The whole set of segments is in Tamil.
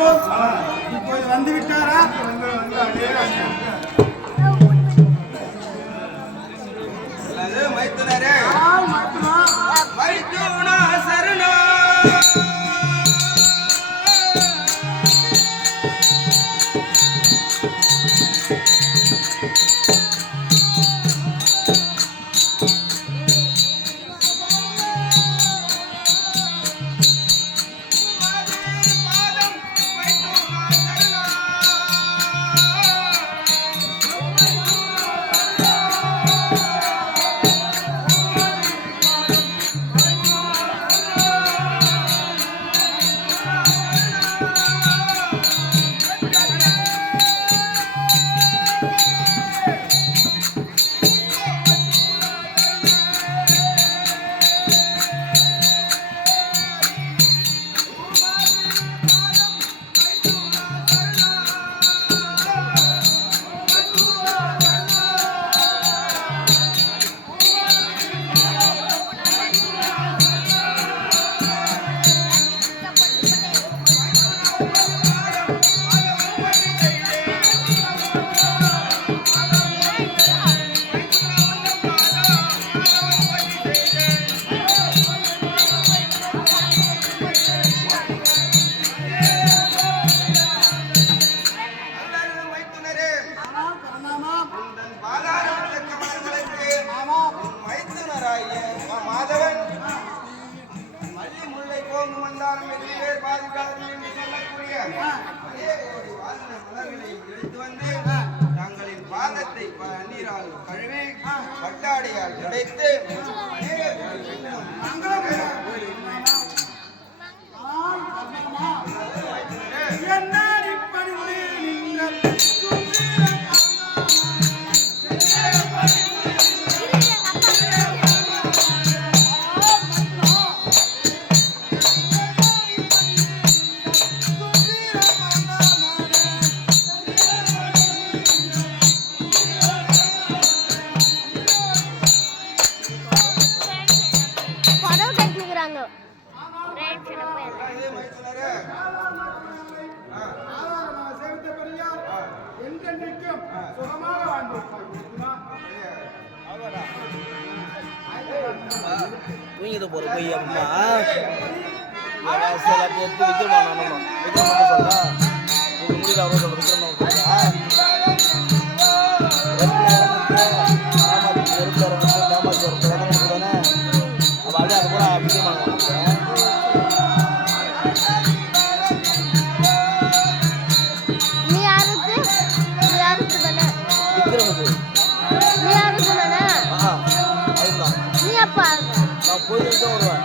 பார்த்தோம். இப்போது வந்து விட்டாரா? மைத்துனரே மைத்துனா சரணா மாதவன் மல்லி முல்லை போங்கு வந்தாலும் வெற்றி பேர் பாதிக்காதீர்கள் என்று சொல்லக்கூடிய மலர்களை எடுத்து வந்து தங்களின் பாதத்தை நீரால் கழுவி பட்டாடியால் துடைத்து தூங்கிட்டு போற போய் அம்மா சில பேருக்கு விக்ரமா விக்ரமா சொல்றா இது முடியல அவரோட விக்ரமா போயிட்டு வருவேன்.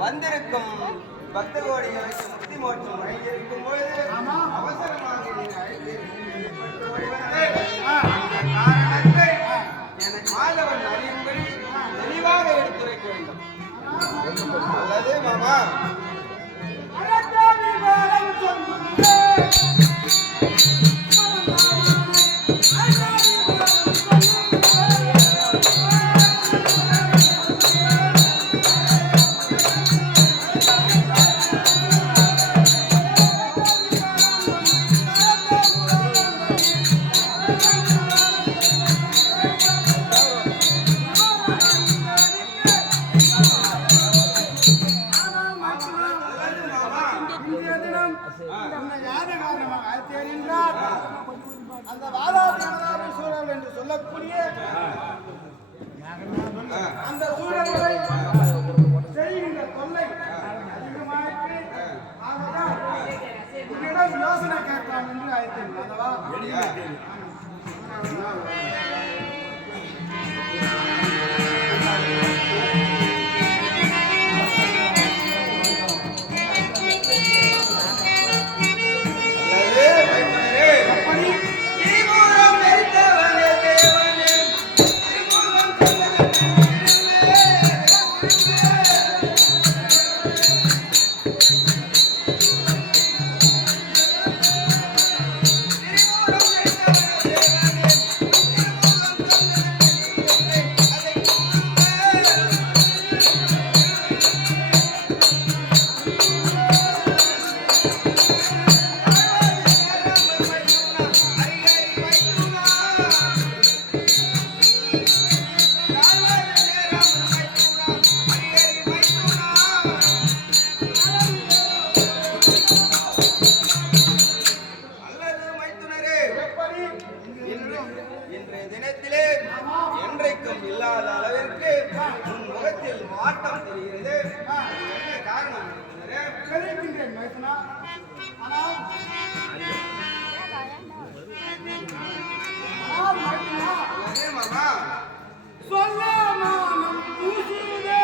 வந்திருக்கும் பக்த கோடிகளுக்கு முக்தி மோட்சம் வழங்கியிருக்கும் பொழுது அவசரமாக அந்த காரணத்தை எனக்கு மாதவன் அறியும்படி தெளிவாக எடுத்துரைக்க வேண்டும். அல்லது மாமா அந்த வாதாபி சூழல் என்று சொல்லக்கூடிய அந்த சூழல்களை செய்கின்ற தொல்லை அதிகமாயிற்று. உன்னிடம் யோசனை கேட்கலாம் என்று அழைத்தேன். அல்லவா? இன்றைய தினத்திலே என்றைக்கும் இல்லாத அளவிற்கு உன் முகத்தில் மாற்றம் தெரிகிறது. என்ன காரணம்? தெரிவிக்கின்றேன் மைத்துனா. ஆனால் மைத்துனா, அதே மாமா சொல்ல மானம் பூசுதே.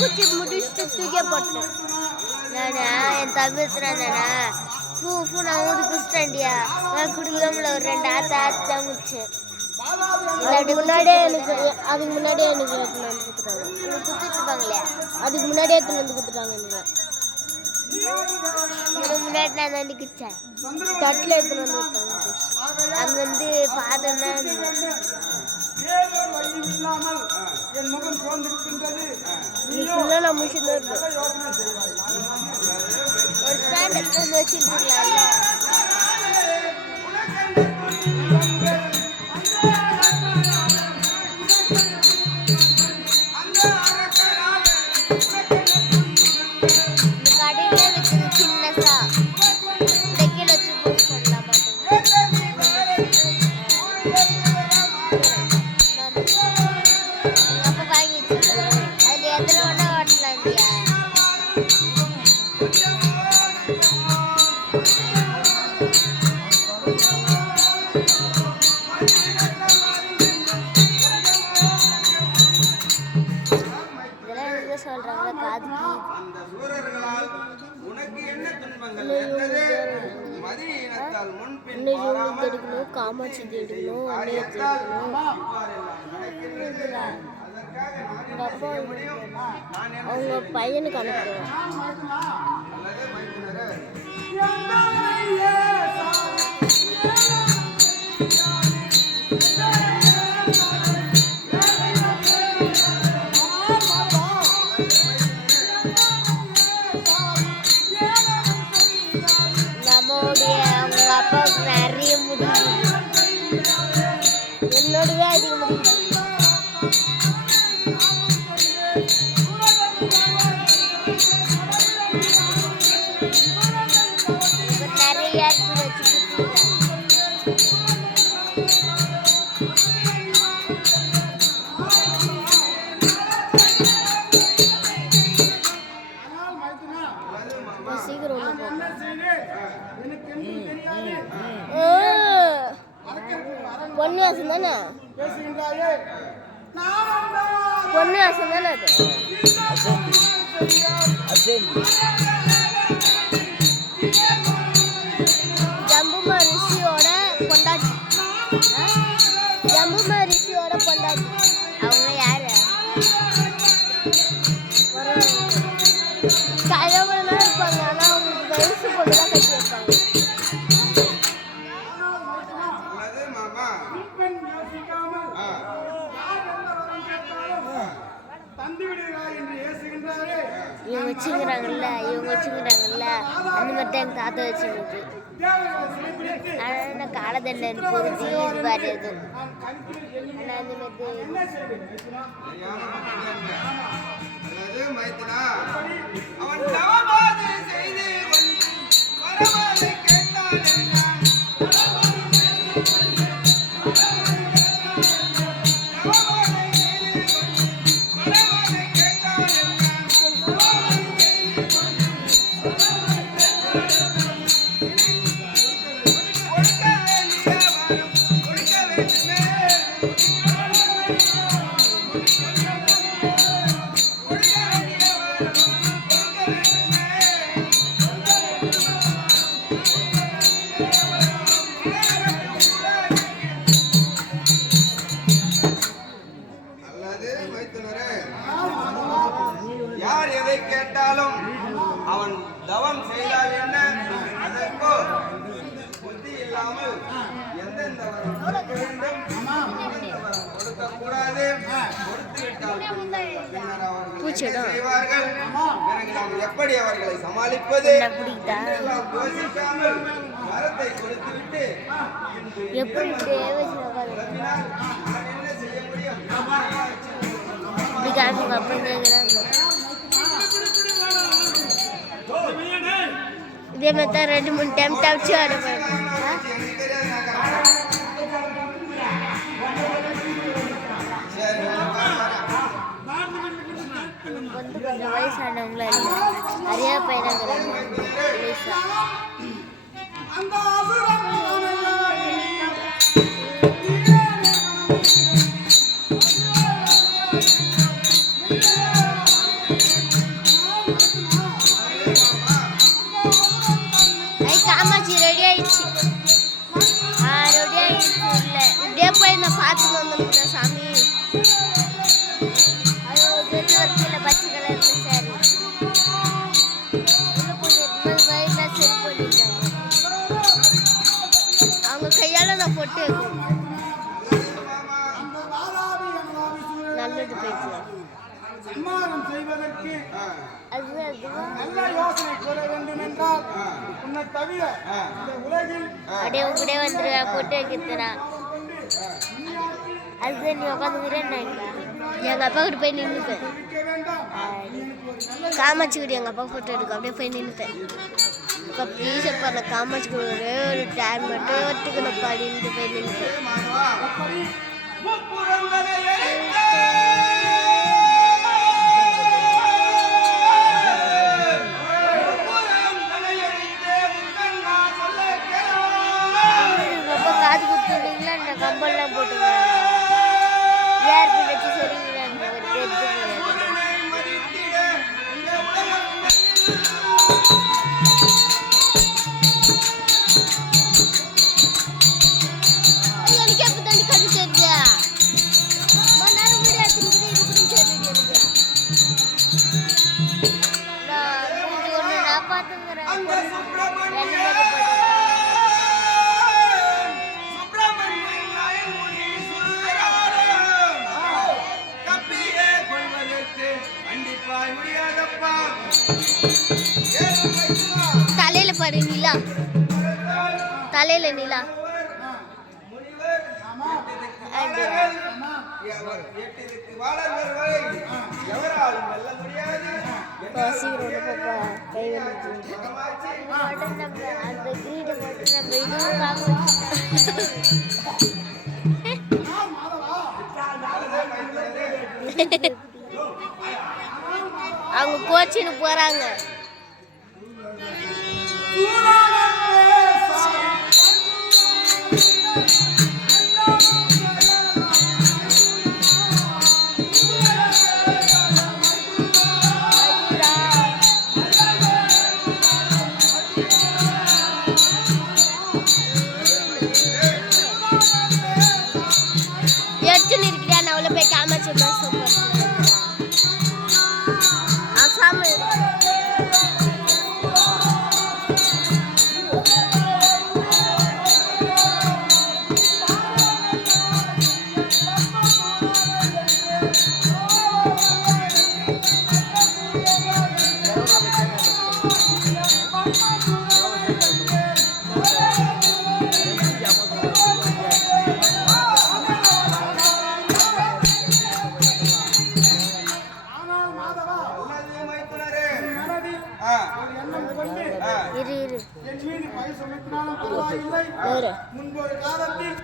குச்சி முடிச்சுட்டு தூக்கி போட்டேன். நானா என் தவிர்த்துறானா பூ நான் ஊதி குச்சிட்டேன்டியா. நான் குடிக்காமல ஒரு 2 ஆத்தா முடிச்சேன். அதுக்கு முன்னாடியே எனக்கு எடுத்துன்னு வந்து கொடுத்துட்டாங்க. குத்துட்டு இருப்பாங்களே அதுக்கு முன்னாடியே எடுத்துன்னு வந்து கொடுத்துட்டாங்க. முன்னாடி நான் தாண்டி குச்சேன். தட்டில் எடுத்துன்னு வந்து விட்டாங்க. அங்கே வந்து பார்த்தோன்னா இல்லாமல் என் முகம் சோர்ந்திருக்கின்றது. நான் முடிச்சுட்டு ஒரு ஸ்டாண்ட் எடுத்து வந்து வச்சுருக்கலாம்ல. இந்த கடையில் வச்சது சின்னசா டெக்கில் வச்சு போஸ்ட் பண்ணலாம் மாட்டேன். அப்போ வாங்கி வச்சுருக்கேன். அதில் எதில் ஒன்றா ஓட்டலாம் இல்லையா? சொல்றாங்க காதுக்கு. அந்த சூரர்களால் உனக்கு என்ன துன்பங்கள் ஏற்பட்டது? மதிய இனத்தால் முன்பின் பாராமல் எடுக்கணும், காமாட்சி எடுக்கணும், காரியத்தால் இவ்வாறெல்லாம் நடக்கின்றது. அதற்காக நான் என்ன செய்ய முடியும்? நான் என்ன அவங்க பையனுக்கு அனுப்புறேன். அல்லது மைத்துனரே நம்மளுடைய அவங்க அப்பாவுக்கு நிறைய முடியும். என்னோடவே அதிக முடியும். நிறைய இடத்துல வச்சு சீக்கிரம் பொன்னியாசம் தானே? பொன்னியாசம் தானே அது? ஜம்புமா ரிஷியோட பொண்டாட்டி. ஜம்புமா ரிஷியோட பொண்டாட்டி. அவங்க யாரு? கழவனா இருப்பாங்க. ஆனா அவங்களுக்கு வயசு பொண்ணு தான் கட்டி வைப்பாங்க. இவங்க வச்சுக்கிறாங்கல்ல அந்த மாதிரி தான் எங்கள் தாத்தா வச்சுருக்கு. வைத்து ஆனால் காலதண்டனை பொறுத்து இது பாரு நான் கணிக்கிறேன் ஆனால் அந்த மாதிரி என்ன செய்வேன் மைத்துனா? சரியான பக்கத்துல அதாவது மைத்துனா அவன் தவமாது செய்து கொண்டு வரமாலை கேட்டான் என்றான். தவமாலை செய்து கொண்டு வரமாலை கேட்டான் என்றான். கொடுக்க வேண்டிய வரம் கொடுக்க வேண்டுமே. அல்லது மைத்துனரே, யார் எதை கேட்டாலும் அவன் தவம் செய்தால் என்ன, அதற்கோ புத்தி இல்லாமல் எந்தெந்த வரம் கொடுக்க வேண்டும், எந்தெந்த வரம் கொடுக்கக்கூடாது, கொடுத்து விட்டால் பின்னர் அவர்கள் என்ன செய்வார்கள், பிறகு நாம் எப்படி அவர்களை சமாளிப்பது என்றெல்லாம் யோசிக்காமல் வரத்தை கொடுத்துவிட்டு பின்பு எப்படி கிளம்பினால் அவன் என்ன செய்ய முடியும்? இப்படி காமிங்க அப்போ கேட்குறாங்க இதே மாதிரி தான் 2-3 டைம் டச்சு ஆடுவேன் எனக்கு தெரியாது, நான் கரெக்டா. சரி, நான் வரேன். வந்து கொஞ்சம் வயசானவங்களா நிறையா பையனாங்கிறாங்க அந்த அசுரன் காமாட்சி ரெடி ஆயிடுச்சு ரெடி ஆயிடுச்சு இல்லை இப்படியே போய் நான் பார்த்துட்டு வந்துருந்தேன் சாமி அது ஒரு பெரிய ஒரு கீழே பச்சை கலர் சாரி இன்னும் கொஞ்சம் வயசாக சரி பண்ணிட்டாங்க அவங்க கையால் நான் பொட்டு வைக்கணும் நல்லது போயிடுச்சு சம்மானம் செய்வதற்கு அதுவா நல்ல யோசனை கூற வேண்டும் என்றால் உன்னை தவிர இந்த உலகில் அப்படியே உங்ககிட்டே வந்துருவேன் பொட்டு வைக்கிறதுனா அதுதான் நீ உட்காந்துக்கிறேன் எங்கள் அப்பா கிட்ட போய் நின்றுப்பேன் இருக்க வேண்டாம். காமாட்சிக்கிட்ட எங்கள் அப்பா ஃபோட்டோ எடுக்கும் அப்படியே போய் நின்றுப்பேன் இப்போ ப்ளீஸ் அப்பா நான் காமாட்சிக்கு ஒரே ஒரு டைம் மட்டும் ஒட்டுக்கணும் அப்படின்ட்டு போய் நின்றுப்பேன் மாணவா, முப்புறங்களை எரித்த முப்புறங்களை எரித்த முக்கண்ணா சொல்ல கேளாய். எங்கள் அப்பா காது குத்துனீங்களா நான் கம்பெல்லாம் போட்டுவேன் யாருக்கு வச்சு சொல்லிங்கிறாங்க தெரிஞ்சு முருகனை மதித்திட இந்த உலகம் எனக்கு எப்போ தண்ணி கண்டு தெரிஞ்சா நேரம் வீடு எடுத்துக்கிட்டு இது கூட தெரியுது எனக்கு ஒன்று நான் பார்த்துங்கிறேன் அந்த சுப்பிரமணியன் நாயன்முனி சுந்தராரம் தப்பியே கொள்வதற்கு கண்டிப்பாய் முடியாதப்பா. ஏன் மைத்துனா? தலையில பாரு நிலா தலையில நிலா முனிவர் எட்டிற்கு வாழர்கள் வரை எவராலும் வெல்ல முடியாது. சீரோட பாப்பா கை வந்துச்சு நம்ம அந்த கிரீடை மட்டும் நம்ம இதுவும் அவங்க கோச்சின்னு போறாங்க எடுத்துன்னு இருக்கிறியா நான் அவ்வளோ போய் காமாட்சி சூப்பர் அசாம இல்லை. வேறு முன்பொரு காலத்தில்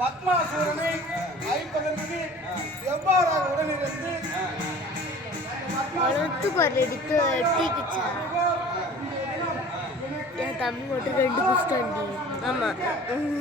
பத்மாசூரனை அழிப்பதற்கு எவ்வாறாக உடனிருந்து வளர்த்து பரடித்து டீக்குச்சா என் தம்பி மட்டும் 2 குஸ்டாண்டி. ஆமா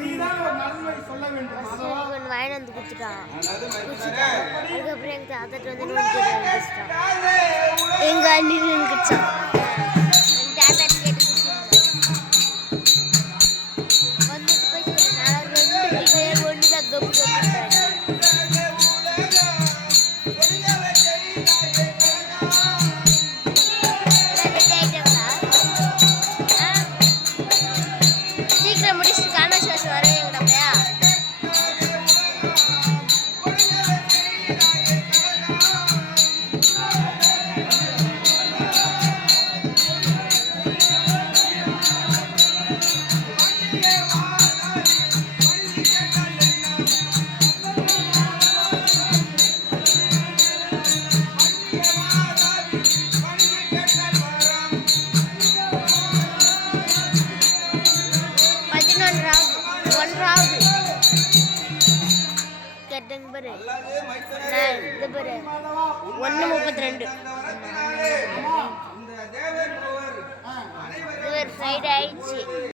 நீதான் ஒரு நன்மை சொல்ல வேண்டும். சீவன் வாயில வந்து குச்சிட்டான். நல்லது மைத்துனரே. அதுக்கப்புறம் எங்க தாத்தாட்டு வந்து குச்சிட்டான். எங்க அண்ணி குச்சான். எங்க தாத்தாட்டு கேட்டு குச்சிருந்தான். வந்துட்டு போய் சொன்னா 2 பேர் ஒண்ணுதான் கப்பு கப்புட்டாங்க. சீக்கிரம் முடிச்சுட்டு காணாசாசி வரவேங்கடப்பையா. ஒன்றாவது கேட்டங்க பாரு. நல்லது மைத்துனரே. இது பாரு 1:32. இந்த தேவர் ஒருவர் இது ஒரு ஃப்ரைடே ஆயிடுச்சு.